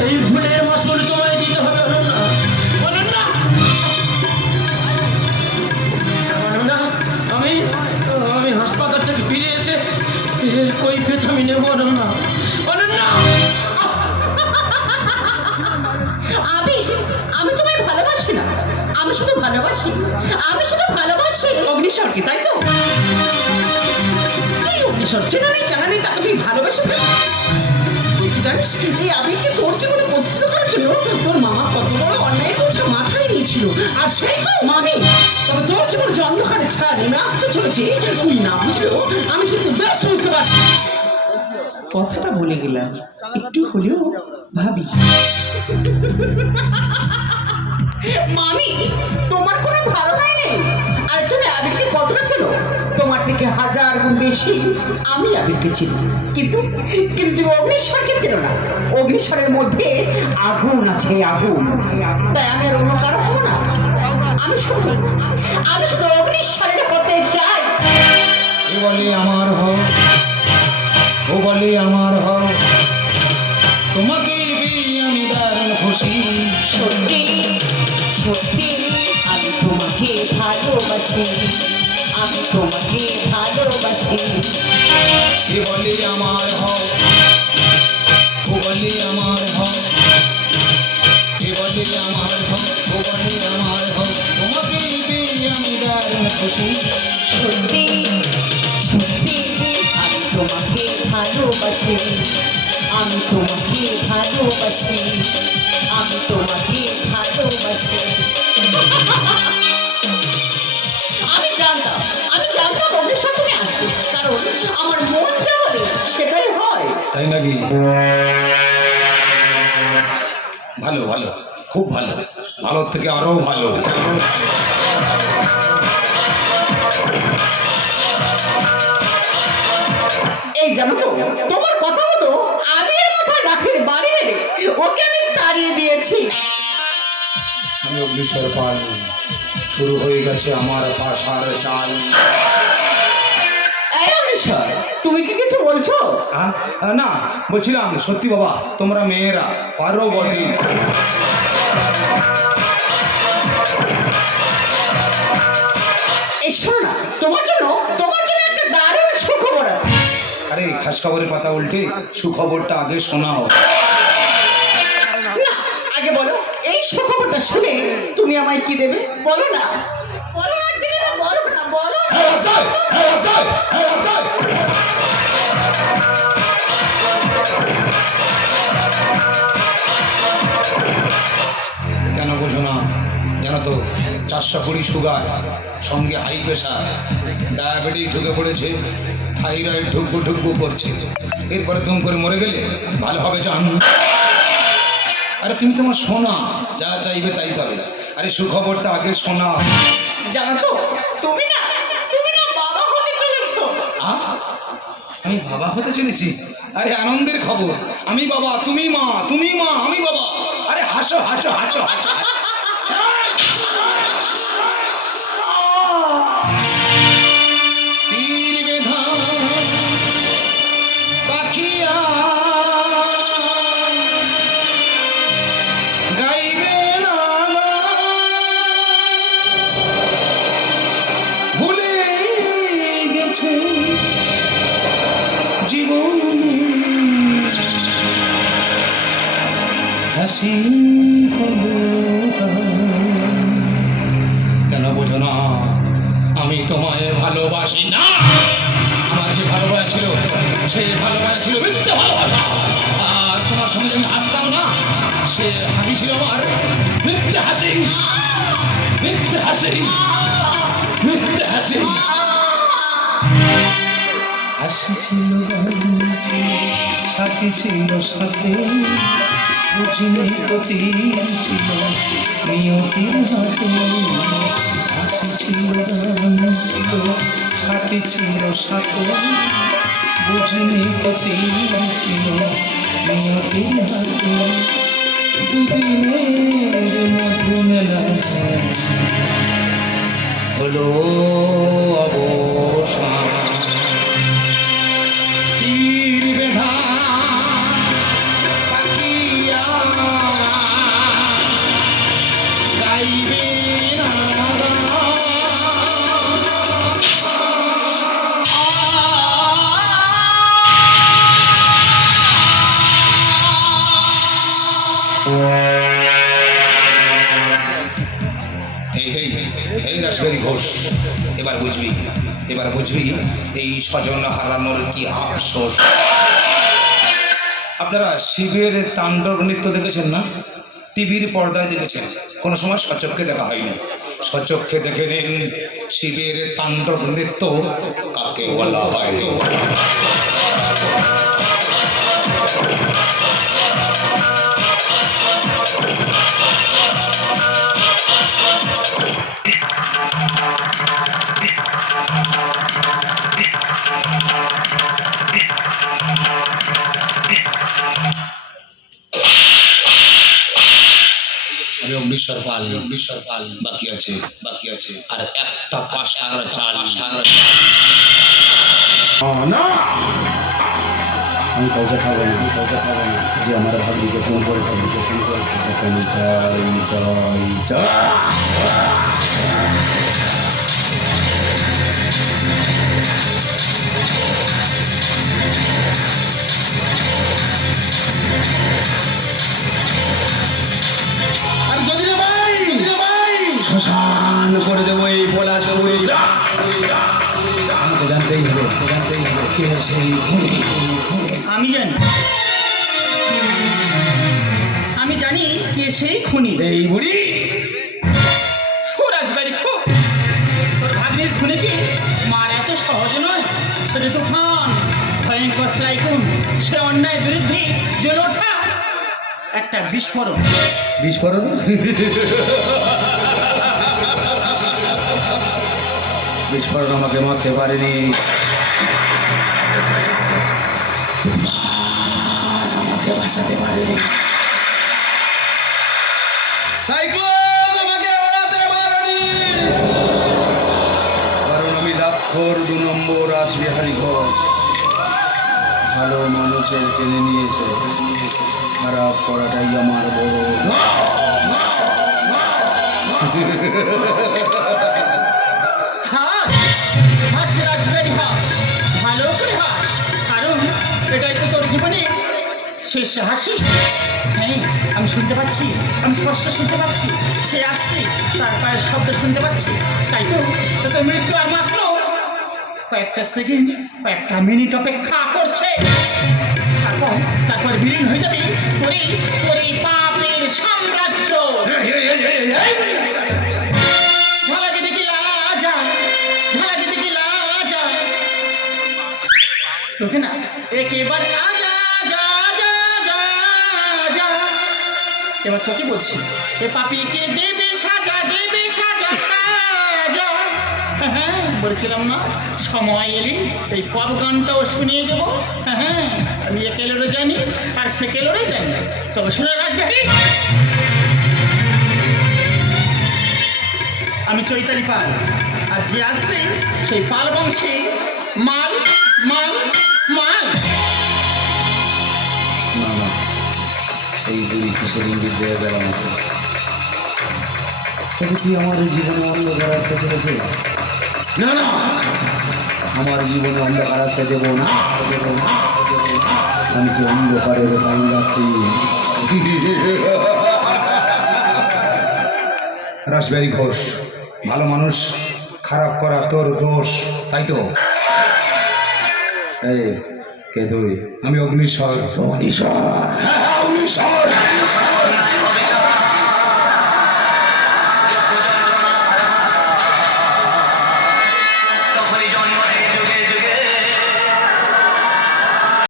এই ভুলের মাসুল তোমায় দিতে হবে অনন্যা। অনন্যা, অনন্যা, আমি আমি হাসপাতাল থেকে ফিরে এসে এর কৈফিয়ত আমি নেব অনন্যা। অনন্যা, আমি আমি তোমায় ভালোবাসি না, আমি শুধু ভালোবাসি, আমি শুধু ভালোবাসি অগ্নিস্বরকে, তাই তো? এই অগ্নিস্বর চেনা নেই জানা নেই তা তুমি ভালোবাসো না? তুই কি জানিস এই আবিরকে তোর জীবনে প্রতিষ্ঠিত করার জন্য তোর মামা কত বড় অন্যায় বোঝা মাথায় নিয়েছিল, আর সেই তো মামি। তবে তোর জীবন যে অন্ধকারে ছায়া নেমে আসতে চলেছে তুই না বুঝলেও আমি কিন্তু বেশ বুঝতে পারছি। কথাটা বলে গেলাম, একটু হলেও ভাবি। মামি, তোমার কোনো ভালো হয় নেই, আর তুমি আবিরকে কতটা ছিল? তোমার থেকে হাজার গুণ বেশি আমি আবিরকে চিনি, কিন্তু কিন্তু তুমি অগ্নিস্বরকে চেনো না। অগ্নিস্বরের মধ্যে আগুন আছে, আগুন। তাই আমি আর অন্য কারো হবো না। আমি শুধু অগ্নিস্বরকে হতে চাই। এ বলে আমার হও, ও বলে আমার হও, তোমাকে পেয়ে আমি দারুণ খুশি। সত্যি সত্যি আমি তোমাকে ভালোবাসি, আমি তোমাকে ভালোবাসি। এ বলে আমার হও, ও বলে আমার হও, এ বলে আমার হও, ও বলে আমার হও, তোমাকে পেয়ে আমি দারুণ খুশি। সত্যি সত্যি আমি তোমাকে ভালোবাসি, আমি তোমাকে ভালোবাসি, আমি তোমাকে ভালোবাসি। আমি জানতাম অগ্নিস্বর তুমি আসবে, কারণ আমার মন যা বলে সেটাই হয়। তাই নাকি? ভালো ভালো, খুব ভালো, ভালোর থেকে আরো ভালো। এই জানো তো, তোমার কথা মতো আমি এর মাথায় রাখে বাড়ি মেরে ওকে আমি তাড়িয়ে দিয়েছি। আমি অগ্নিস্বর পাল, শুরু হয়ে গেছে আমার পাশার চাল। এই অগ্নিস্বর, তুমি কি কিছু বলছো? না, বলছিলাম সত্যি বাবা, তোমরা মেয়েরা পারো বটে। এই শোনো না, তোমার জন্য একটা দারুণ সুখবর আছে। আরে খাস খবরের পাতা উল্টে সুখবরটা আগে শোনাও। না, আগে বলো এই সুখবরটা শুনে তুমি আমায় কি দেবে? বলো না, বলো না কি দেবে, বলো না, বলো না। কেন বোঝো না? জানো তো 420 সুগার, সঙ্গে হাই প্রেশার, ডায়াবেটিস ঢুকে পড়েছে, থাইরয়েড ঢুকবো ঢুকবো করছে। এরপরে তুম করে মরে গেলে ভালো হবে জান। আরে তুমি তোমার শোনা, যা চাইবে তাই পাবে। আরে সুখবরটা আগে শোনা। জানো তো, তুমি না বাবা হতে চলেছো। আমি বাবা হতে চলেছি? আরে আনন্দের খবর, আমি বাবা, তুমি মা, তুমি মা, আমি বাবা। আরে হাসো হাসো হাসো হাসো হাসো। তীর বেধা পাখিয়া গাইবে না ভুলে গেছে জীবন হাসি। কেন বোঝো না? আমি তোমায় ভালোবাসি না। আমার যে ভালোবাসা ছিল, সে ভালোবাসা ছিল মিথ্যে ভালোবাসা। আর তোমার সঙ্গে আমি হাসতাম না, সে হাসি ছিল আমার মিথ্যে হাসি, মিথ্যে হাসি, মিথ্যে হাসি। হাসি ছিল সাথী ছিল সাথে, বুঝিনি গতি ছিল নিয়তির হাতে। হাসি ছিল ছিল সাথী ছিল সাথে, বুঝিনি গতি ছিল নিয়তির হাতে। দুদিনের মধুমেলা হলো অবসান। তীর বেধা পাখিয়া এই রাসবিহারী ঘোষ, এবার বুঝবি, এবার বুঝবি এই স্বজন হারানোর কি আফসোস। আপনারা শিবের তাণ্ডব নৃত্য দেখেছেন না? টিভির পর্দায় দেখেছেন, কোনো সময় সচক্ষে দেখা হয়নি। সচক্ষে দেখে নিন শিবের তাণ্ডব নৃত্য কাকে বলা হয়। আমি অগ্নিশ্বর পাল, বাকি আছে, আর একটা পাশার চাল। না, আমি কাউকে খাবো না, যে আমার ভাগ্যকে ফোন করেছে, আমি চাই। আর যদি না ভাই, শ্মশান করে দেবো এই বলা চলবে। আমাকে জানতেই হবে কে সেই খুনি। আমি জানি কে সেই খুনি। এই বুড়ি তোর আসবাড়ি তোর ভাগ্নের খুনে কি মার এত সহজ নয়। সেটা তুফান ভয়ঙ্কর সাইকুন, সে অন্যায় বিরুদ্ধে জ্বলে ওঠা একটা বিস্ফোরণ। বিস্ফোরণ আমাকে মারতে পারেনি, আমাকে বাঁচাতে পারেনি। সাইক্লোন আমাকে ওড়াতে পারেনি। কারণ আমি লাক্ষর 2 নম্বর রাসবিহারী ঘোষ। ভালো মানুষের চেনে নিয়েছে, খারাপ করাটাই আমার বড়। হাস রাজবাড়ি হাস, ভালো করে হাস, কারণ এটাই তো তোর জীবনে শেষ হাসি। হ্যাঁ, আমি শুনতে পাচ্ছি, আমি স্পষ্ট শুনতে পাচ্ছি, সে আসছে, তার পায়ের শব্দ শুনতে পাচ্ছি। তাই তো তোর মৃত্যু আর মাত্র কয়েকটা সেকেন্ড, কয়েকটা মিনিট অপেক্ষা করছে। তারপর বিলীন হয়ে যাবে তোর এই পাপের সাম্রাজ্য। ঝালাকে দেখি লাজা, ঝালাকে দেখি লাজা, তোকে না একেবারে আজা যা যা যা যা। এবার তোকে বলছি, এ পাপিকে দেবে সাজা, দেবে সাজা সাজা। হ্যাঁ, বলেছিলাম না সময় এলে এই পপ গানটাও শুনিয়ে দেবো। হ্যাঁ, আমি এ কেলোরে জানি আর সে কেলোরে জানি। তবে শুনে রাসবিহারী, আমি চৈতালি পাল, আর যে আসছে সেই পাল বংশে মাল মাল মাল। না, এই বুড়ি কিসের ইঙ্গিত দেওয়া গেল আমাকে? তবে কি আমার জীবনে অন্ধকার আসতে চলেছে? না, আমার জীবনে অন্ধকার আসতে দেবো না। আমি যে অন্ধকারের যাত্রী। রাসবিহারী ঘোষ, ভালো মানুষ খারাপ করা তোর দোষ, তাই তো? এই কে তুই? আমি অগ্নিশ্বর। অগ্নিশ্বর।